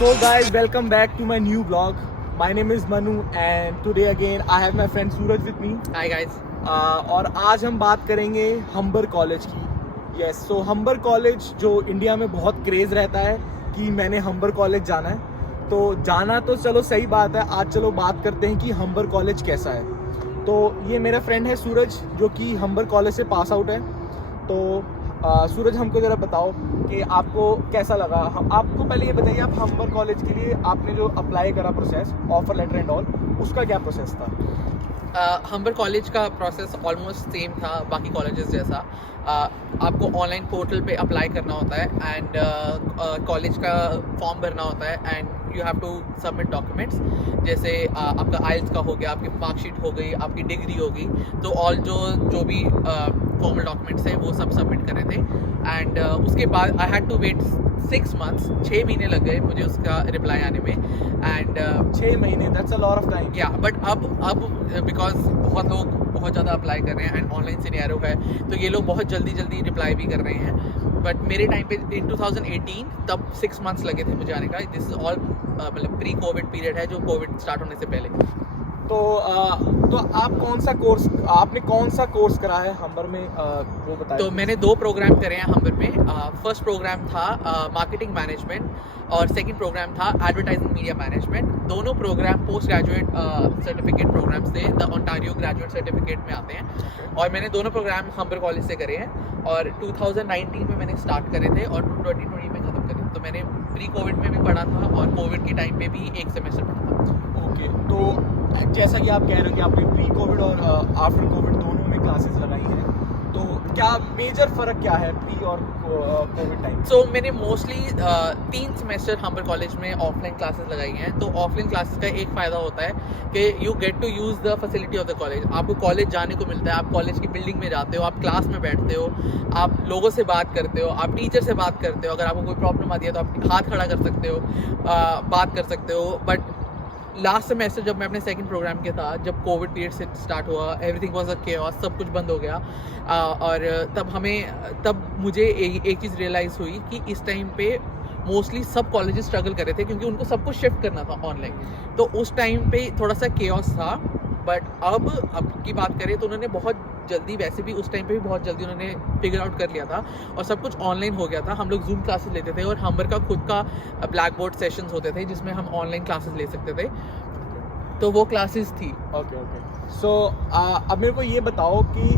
So guys, welcome back to my new vlog. My name is Manu and today again I have my friend Suraj with me. Hi guys. और आज हम बात करेंगे हम्बर college की. Yes, सो हम्बर college जो India में बहुत craze रहता है कि मैंने हम्बर कॉलेज जाना है. तो जाना तो चलो सही बात है, आज चलो बात करते हैं कि हम्बर कॉलेज कैसा है. तो ये मेरा फ्रेंड है सूरज जो कि हम्बर कॉलेज से पास आउट है. तो सूरज हमको ज़रा बताओ कि आपको कैसा लगा. आपको पहले ये बताइए, आप हम्बर कॉलेज के लिए आपने जो अप्लाई करा process, offer letter and all, उसका क्या प्रोसेस था? हम्बर कॉलेज का प्रोसेस ऑलमोस्ट सेम था बाकी कॉलेजेस जैसा. आपको ऑनलाइन पोर्टल पे अप्लाई करना होता है एंड कॉलेज का फॉर्म भरना होता है and you have to submit documents. जैसे आपका आइल्स का हो गया, आपकी मार्कशीट हो गई, आपकी डिग्री होगी. तो ऑल जो भी फॉर्मल डॉक्यूमेंट्स हैं वो सब सबमिट करे थे. एंड उसके बाद I had to wait 6 months, 6 महीने लग गए मुझे उसका रिप्लाई आने में. एंड 6 महीने, that's a lot of time. या बट अब बिकॉज बहुत लोग बहुत ज़्यादा अप्लाई कर रहे हैं एंड ऑनलाइन सिनेरियो है तो ये लोग बहुत जल्दी रिप्लाई भी कर रहे हैं. बट मेरे टाइम पे इन 2018 तब 6 months लगे थे मुझे आने का. दिस इज ऑल मतलब प्री कोविड पीरियड है, जो कोविड स्टार्ट होने से पहले. तो आप आपने कौन सा कोर्स करा है हम्बर में, वो बताइए. तो मैंने 2 प्रोग्राम करे हैं हम्बर में. फर्स्ट प्रोग्राम था मार्केटिंग मैनेजमेंट और सेकंड प्रोग्राम था एडवर्टाइजिंग मीडिया मैनेजमेंट. दोनों program post graduate certificate programs थे, द ओंटारियो ग्रेजुएट सर्टिफिकेट में आते हैं. और मैंने दोनों प्रोग्राम हम्बर कॉलेज से करे हैं और 2019 में मैंने स्टार्ट करे थे और 2020 में ख़त्म करे. तो मैंने प्री कोविड में भी पढ़ा था और कोविड के टाइम पे भी एक सेमेस्टर पढ़ा था. ओके, तो जैसा कि आप कह रहे हो कि आपने प्री कोविड और आफ्टर कोविड दोनों में क्लासेस लगाई हैं, तो क्या मेजर फ़र्क क्या है प्री और कोविड टाइम? सो मैंने मोस्टली 3 सेमेस्टर हम्बर कॉलेज में ऑफलाइन क्लासेस लगाई हैं. तो ऑफलाइन क्लासेस का एक फ़ायदा होता है कि you get to use the facility of the college. आपको कॉलेज जाने को मिलता है, आप कॉलेज की बिल्डिंग में जाते हो, आप क्लास में बैठते हो, आप लोगों से बात करते हो, आप टीचर से बात करते हो. अगर आपको कोई प्रॉब्लम आती है तो आप हाथ खड़ा कर सकते हो, बात कर सकते हो. बट लास्ट सेमेस्टर जब मैं अपने सेकंड प्रोग्राम के था, जब कोविड पीरियड से स्टार्ट हुआ, एवरीथिंग वाज अ केओस, सब कुछ बंद हो गया. और तब मुझे एक चीज़ रियलाइज़ हुई कि इस टाइम पे मोस्टली सब कॉलेजेस स्ट्रगल कर रहे थे क्योंकि उनको सब कुछ शिफ्ट करना था ऑनलाइन. तो उस टाइम पे थोड़ा सा केओस था. बट अब की बात करें तो उन्होंने बहुत जल्दी, वैसे भी उस टाइम पे भी बहुत जल्दी उन्होंने फिगर आउट कर लिया था और सब कुछ ऑनलाइन हो गया था. हम लोग जूम क्लासेस लेते थे और हम्बर का खुद का ब्लैक बोर्ड सेशंस होते थे जिसमें हम ऑनलाइन क्लासेस ले सकते थे. तो वो क्लासेस थी. ओके. सो अब मेरे को ये बताओ कि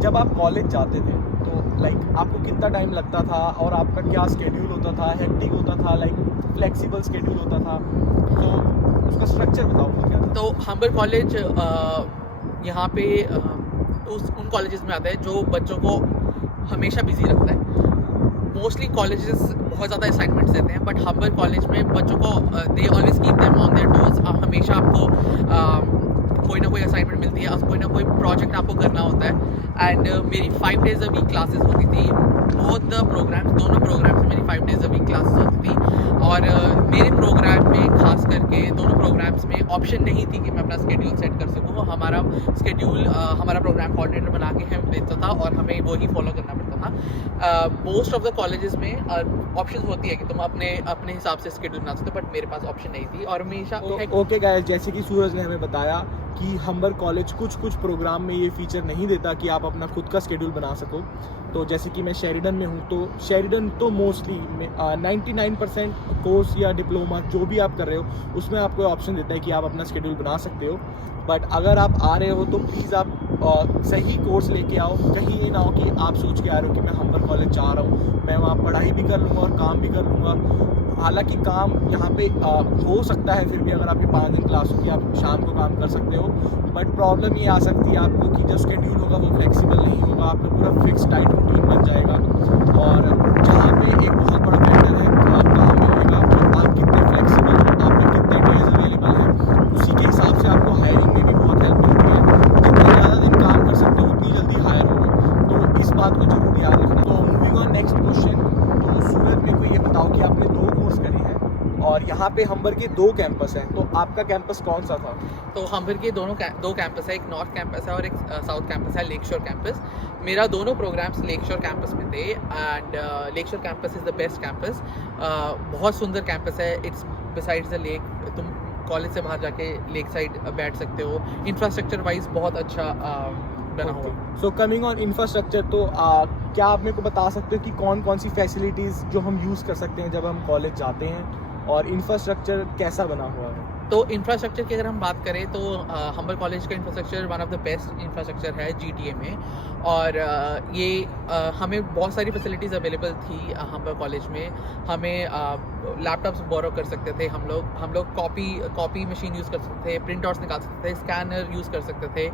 जब आप कॉलेज जाते थे तो लाइक आपको कितना टाइम लगता था और आपका क्या स्केड्यूल होता था? हेक्टिक होता था, लाइक फ्लेक्सिबल स्केड्यूल होता था? तो उसका स्ट्रक्चर बताओ क्या था? तो हम्बर कॉलेज यहाँ पे उन कॉलेजेस में आता है जो बच्चों को हमेशा बिजी रखता है. मोस्टली कॉलेजेस बहुत ज़्यादा असाइनमेंट्स देते हैं बट हम्बर कॉलेज में बच्चों को they always keep them on their toes. हमेशा आपको कोई ना कोई असाइनमेंट मिलती है, कोई ना कोई प्रोजेक्ट आपको करना होता है. एंड मेरी 5 days अ वीक क्लासेस होती थी. दोनों प्रोग्राम्स में मेरी 5 days अ वीक क्लासेस होती थी. और मेरे प्रोग्राम में खास करके दोनों प्रोग्राम्स में ऑप्शन नहीं थी कि मैं अपना स्केड्यूल सेट कर सकूँ. हमारा स्केड्यूल हमारा प्रोग्राम कोऑर्डिनेटर बना के हमें देता था और हमें वही फॉलो करना पड़ता था. मोस्ट ऑफ द कॉलेजेस में ऑप्शन होती है कि तुम अपने हिसाब से स्केड्यूल बना सकते हो, बट मेरे पास ऑप्शन नहीं थी. और हमेशा ओके गाइस, जैसे कि सूरज ने हमें बताया कि हम्बर कॉलेज कुछ प्रोग्राम में ये फीचर नहीं देता कि आप अपना खुद का स्केड्यूल बना सको. तो जैसे कि मैं शेरिडन में हूँ, तो शेरिडन तो मोस्टली 99% कोर्स या डिप्लोमा जो भी आप कर रहे हो उसमें आपको ऑप्शन देता है कि आप अपना स्केड्यूल बना सकते हो. बट अगर आप आ रहे हो तो प्लीज़ आप सही कोर्स लेके आओ. कहीं ये ना हो कि आप सोच के आ रहे हो कि मैं हम्बर कॉलेज जा रहा हूँ, मैं वहाँ पढ़ाई भी कर लूँगा और काम भी कर लूँगा. हालांकि काम यहाँ पे हो सकता है, फिर भी अगर आपकी 5 दिन क्लास होगी आप शाम को काम कर सकते हो. बट प्रॉब्लम ये आ सकती है आपको कि जो स्केड्यूल होगा वो फ्लेक्सिबल नहीं होगा, आपका पूरा फिक्स टाइट रूटीन बन जाएगा. और जहाँ पे एक बहुत बड़ा फैक्टर है काम में होगा कि आप कितने फ्लेक्सिबल हो, आपके कितने डेज अवेलेबल हैं. उसी के हिसाब से आपको हायरिंग में भी बहुत हेल्प मिलती है. जितने ज़्यादा दिन काम कर सकते हो उतनी जल्दी हायर होगा. तो इस बात को जरूर याद रखना. तो मूविंग ऑन नेक्स्ट क्वेश्चन. तो सूरज, मेरे को ये बताओ कि आपने 2 कोर्स करे हैं और यहाँ पे हम्बर के 2 कैंपस हैं, तो आपका कैंपस कौन सा था? तो हम्बर के दो कैंपस है, एक नॉर्थ कैंपस है और एक साउथ कैंपस है, लेक शोर कैंपस. मेरा दोनों प्रोग्राम्स लेक शोर कैंपस में थे एंड लेक शोर campus is the best campus. बहुत सुंदर कैंपस है. इट्स बिसाइड्स द लेक, तुम कॉलेज से बाहर जाके लेक साइड बैठ सकते हो। इंफ्रास्ट्रक्चर वाइज बहुत अच्छा बना हुआ। सो कमिंग ऑन इंफ्रास्ट्रक्चर, तो क्या आप मेरे को बता सकते हो कि कौन कौन सी फैसिलिटीज़ जो हम यूज़ कर सकते हैं जब हम कॉलेज जाते हैं, और इंफ्रास्ट्रक्चर कैसा बना हुआ है? तो इंफ्रास्ट्रक्चर की अगर हम बात करें तो हम्बर कॉलेज का infrastructure one of the best infrastructure है GTA में, और ये हमें बहुत सारी फैसिलिटीज़ अवेलेबल थी हम्बर कॉलेज में। हमें लैपटॉप्स बोरो कर सकते थे हम लोग कॉपी मशीन यूज़ कर सकते थे, प्रिंट आउट्स निकाल सकते थे, स्कैनर यूज़ कर सकते थे।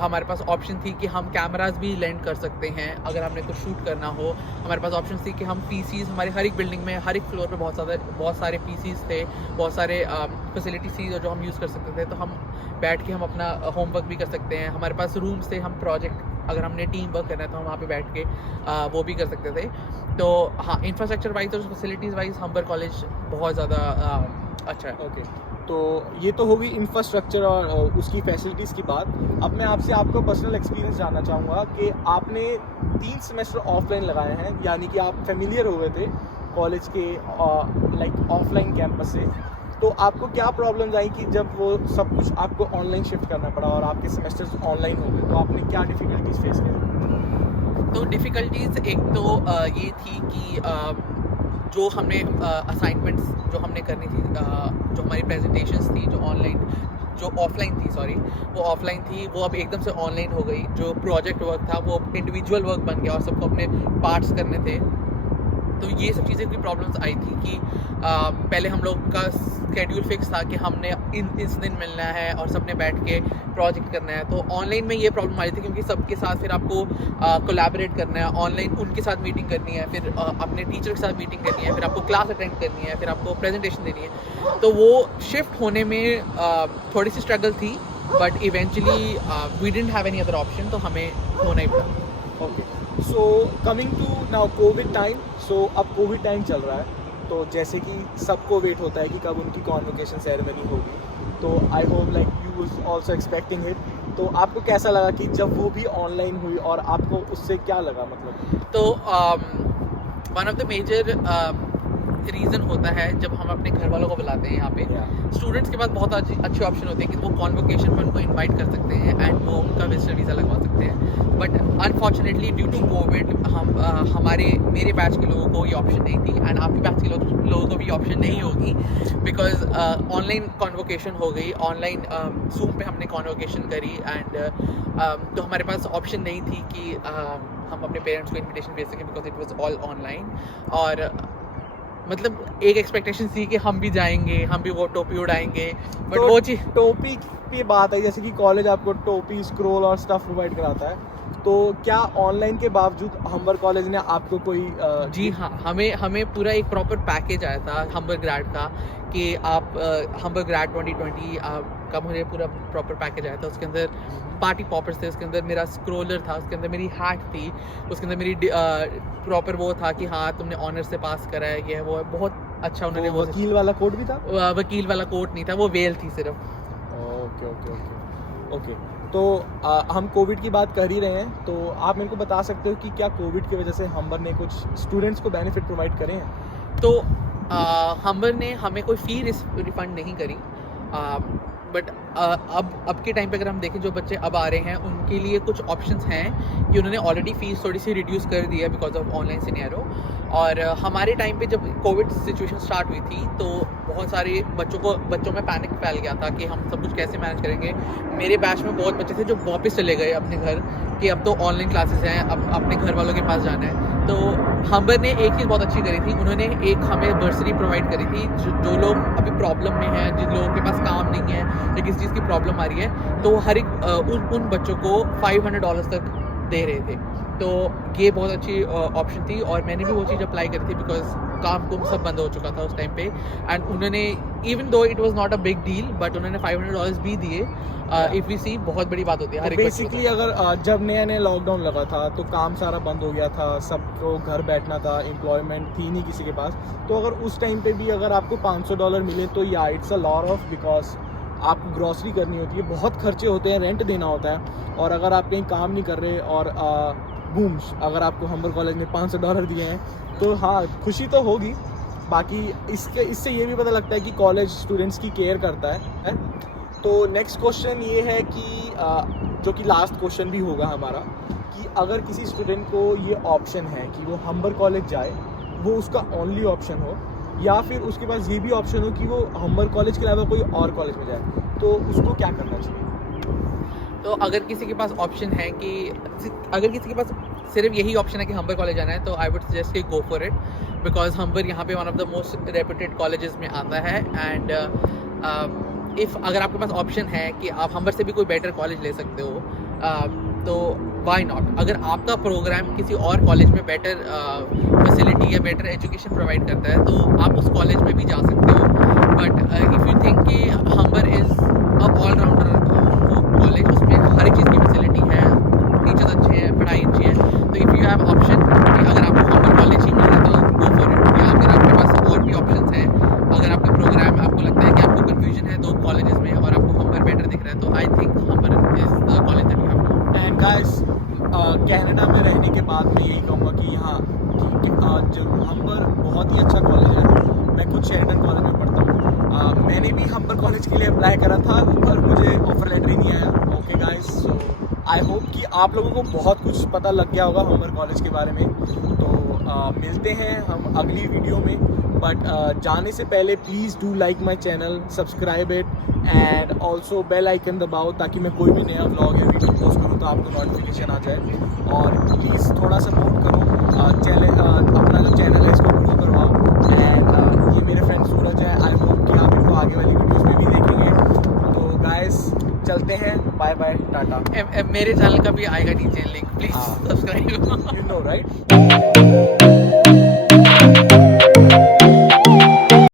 हमारे पास ऑप्शन थी कि हम कैमराज भी लेंड कर सकते हैं अगर हमने कुछ शूट करना हो। हमारे पास ऑप्शन थी कि हम PCs, हमारे हर एक बिल्डिंग में हर एक फ्लोर पे बहुत सारे PCs थे, बहुत सारे फैसिलिटीज थी जो हम यूज़ कर सकते थे। तो हम बैठ के हम अपना होमवर्क भी कर सकते हैं। हमारे पास रूम्स थे, हम प्रोजेक्ट अगर हमने टीम वर्क करना है तो हम वहाँ पे बैठ के वो भी कर सकते थे। तो हाँ, इंफ्रास्ट्रक्चर वाइज और फैसिलिटीज़ वाइज हम्बर कॉलेज बहुत ज़्यादा अच्छा है। ओके, तो ये तो होगी इंफ्रास्ट्रक्चर और उसकी फैसिलिटीज़ की बात। अब मैं आपसे आपका पर्सनल एक्सपीरियंस जानना चाहूँगा कि आपने 3 सेमेस्टर ऑफलाइन लगाए हैं, यानी कि आप फेमिलियर हो गए थे कॉलेज के लाइक ऑफलाइन कैंपस से। तो आपको क्या प्रॉब्लम्स आई कि जब वो सब कुछ आपको ऑनलाइन शिफ्ट करना पड़ा और आपके सेमेस्टर्स ऑनलाइन हो गए, तो आपने क्या डिफ़िकल्टीज फेस की? तो डिफ़िकल्टीज एक तो ये थी कि जो हमने असाइनमेंट्स जो हमने करनी थी, जो हमारी प्रेजेंटेशंस थी जो ऑफलाइन थी, वो ऑफलाइन थी, वो अब एकदम से ऑनलाइन हो गई। जो प्रोजेक्ट वर्क था वो इंडिविजुअल वर्क बन गया और सबको अपने पार्ट्स करने थे। तो ये सब चीज़ें की प्रॉब्लम्स आई थी कि पहले हम लोग का स्केड्यूल फिक्स था कि हमने इस दिन मिलना है और सबने बैठ के प्रोजेक्ट करना है। तो ऑनलाइन में ये प्रॉब्लम आई थी क्योंकि सबके साथ फिर आपको कोलैबोरेट करना है, ऑनलाइन उनके साथ मीटिंग करनी है, फिर अपने टीचर के साथ मीटिंग करनी है, फिर आपको क्लास अटेंड करनी है, फिर आपको प्रेजेंटेशन देनी है। तो वो शिफ्ट होने में थोड़ी सी स्ट्रगल थी, but eventually we didn't have any other option, तो हमें होना ही पड़ा। Okay, so coming to now Covid time. So अब कोविड टाइम चल रहा है, तो जैसे कि सबको वेट होता है कि कब उनकी कॉन्वोकेशन सेरेमनी होगी, तो I hope like you was also expecting it. तो आपको कैसा लगा कि जब वो भी ऑनलाइन हुई, और आपको उससे क्या लगा? मतलब तो one of the major reason होता है जब हम अपने घर वालों को बुलाते हैं यहाँ पे, स्टूडेंट्स के पास बहुत अच्छे ऑप्शन होते हैं कि वो कॉन्वोकेशन में उनको इनवाइट कर सकते हैं एंड वो उनका विजिटर वीज़ा लगवा सकते हैं। But unfortunately due to covid मेरे बैच के लोगों को ये ऑप्शन नहीं थी, एंड आपके बैच के लोगों को भी ऑप्शन नहीं होगी, बिकॉज ऑनलाइन कॉन्वोकेशन हो गई। ऑनलाइन जूम पे हमने कॉन्वोकेशन करी, एंड तो हमारे पास ऑप्शन नहीं थी कि हम अपने पेरेंट्स को इन्विटेशन भेज सकें, because it was all online. और मतलब एक एक्सपेक्टेशन थी कि हम भी जाएंगे, हम भी वो टोपी उड़ाएंगे, बट तो वो चीज़ टोपी की बात है, जैसे कि कॉलेज आपको टोपी, स्क्रोल और स्टफ प्रोवाइड कराता है, तो क्या ऑनलाइन के बावजूद हम्बर कॉलेज ने आपको कोई जी हाँ, हमें पूरा एक प्रॉपर पैकेज आया था हम्बर ग्रैड का कि आप हम्बर ग्रैड 2020 का मुझे पूरा प्रॉपर पैकेज आया था। उसके अंदर पार्टी पॉपर्स थे, उसके अंदर मेरा स्क्रोलर था, उसके अंदर मेरी हैट थी, उसके अंदर मेरी प्रॉपर वो था कि हाँ तुमने ऑनर से पास करा है, ये वो बहुत अच्छा उन्होंने। वो वकील वाला कोट भी था? वकील वाला कोट नहीं था, वो वेल थी सिर्फ। Okay okay okay okay. तो हम कोविड की बात कर ही रहे हैं, तो आप मेरे को बता सकते हो कि क्या कोविड की वजह से हम्बर ने कुछ स्टूडेंट्स को बेनिफिट प्रोवाइड करे हैं? तो हम्बर ने हमें कोई फ़ी रिफ़ंड नहीं करी, बट अब के टाइम पे अगर हम देखें जो बच्चे अब आ रहे हैं उनके लिए कुछ ऑप्शंस हैं कि उन्होंने ऑलरेडी फ़ीस थोड़ी सी रिड्यूस कर दी है बिकॉज ऑफ ऑनलाइन सिनेरियो। और हमारे टाइम पे जब कोविड सिचुएशन स्टार्ट हुई थी तो बहुत सारे बच्चों में पैनिक फैल गया था कि हम सब कुछ कैसे मैनेज करेंगे। मेरे बैच में बहुत बच्चे थे जो वापस चले गए अपने घर कि अब तो ऑनलाइन क्लासेस हैं, अब अपने घर वालों के पास जाना है। तो हम्बर ने एक चीज़ बहुत अच्छी करी थी, उन्होंने एक हमें बर्सरी प्रोवाइड करी थी। जो लोग अभी प्रॉब्लम में हैं, जिन लोगों के पास काम नहीं है या किसी चीज़ की प्रॉब्लम आ रही है, तो हर एक उन बच्चों को $500 तक दे रहे थे। तो ये बहुत अच्छी ऑप्शन थी और मैंने भी वो चीज़ अप्लाई करी थी बिकॉज काम कुम सब बंद हो चुका था उस टाइम पे। एंड उन्होंने even though it was not a big deal but उन्होंने $500 भी दिए। इफ़ वी सी बहुत बड़ी बात होती है हर एक बेसिकली। अगर जब नया लॉकडाउन लगा था तो काम सारा बंद हो गया था, सबको घर बैठना था, एम्प्लॉयमेंट थी नहीं किसी के पास। तो अगर उस टाइम पे भी अगर आपको $500 मिले तो या it's a lot of, because आपको ग्रॉसरी करनी होती है, बहुत खर्चे होते हैं, रेंट देना होता है। और अगर आप कहीं काम नहीं कर रहे और बूम्स अगर आपको हम्बर कॉलेज ने $500 दिए हैं तो हाँ खुशी तो होगी। बाकी इससे ये भी पता लगता है कि कॉलेज स्टूडेंट्स की केयर करता है। तो नेक्स्ट क्वेश्चन ये है कि जो कि लास्ट क्वेश्चन भी होगा हमारा, कि अगर किसी स्टूडेंट को ये ऑप्शन है कि वो हम्बर कॉलेज जाए, वो उसका ओनली ऑप्शन हो, या फिर उसके पास ये भी ऑप्शन हो कि वो हम्बर कॉलेज के अलावा कोई और कॉलेज में जाए, तो उसको क्या करना चाहिए? तो अगर किसी के पास ऑप्शन है कि अगर किसी के पास सिर्फ यही ऑप्शन है कि हम्बर कॉलेज जाना है, तो आई वुड सजेस्ट कि गो फॉर इट, बिकॉज हम्बर यहाँ पे one of the most reputed colleges में आता है। एंड इफ़ अगर आपके पास ऑप्शन है कि आप हम्बर से भी कोई बेटर कॉलेज ले सकते हो, तो वाई नॉट। अगर आपका प्रोग्राम किसी और कॉलेज में बेटर फैसिलिटी या बेटर एजुकेशन प्रोवाइड करता है, तो आप उस कॉलेज में भी जा सकते हो। बट इफ़ यू थिंक कि Humber is a allrounder college, उसमें हर एक चीज़ की फैसिलिटी है, टीचर्स अच्छे हैं, पढ़ाई अच्छी है, तो इफ़ यू हैव ऑप्शन कि अगर आपको हम्बर कॉलेज ही मिल रहा है तो गो फॉर इट। या अगर आपके पास और भी ऑप्शन हैं, अगर आपका प्रोग्राम आपको लगता है कि आपको कन्फ्यूजन है दो कॉलेजेस में और आपको हम्बर बेटर दिख रहा है, तो I think Humber is the college that you have to. And guys, Canada में रहने के बाद मैं यही कहूँगा कि यहाँ जो हम्बर बहुत ही अच्छा कॉलेज है। मैं खुद शेरिडन कॉलेज में पढ़ता हूँ। मैंने भी हम्बर कॉलेज के लिए अप्लाई करा था, पर मुझे ऑफर लेटर ही नहीं आया। Okay guys, so I hope कि आप लोगों को बहुत कुछ पता लग गया होगा हम्बर कॉलेज के बारे में। तो मिलते हैं हम अगली वीडियो में, बट जाने से पहले please do like my channel, subscribe it, and also bell icon दबाओ, ताकि मैं कोई भी नया व्लॉग या वीडियो पोस्ट करूँ तो आपको नोटिफिकेशन आ जाए। और प्लीज़ थोड़ा सपोर्ट करो, अपना जो चैनल है इसको ग्रो करवाओ। एंड ये मेरे फ्रेंड सूरज है, आई होप कि आप इनको आगे वाली वीडियोज़ में भी देखेंगे। तो गाइस चलते हैं, बाय बाय, टाटा। मेरे चैनल का भी आएगा नीचे लिंक, प्लीज हाँ। सब्सक्राइब। You know, right?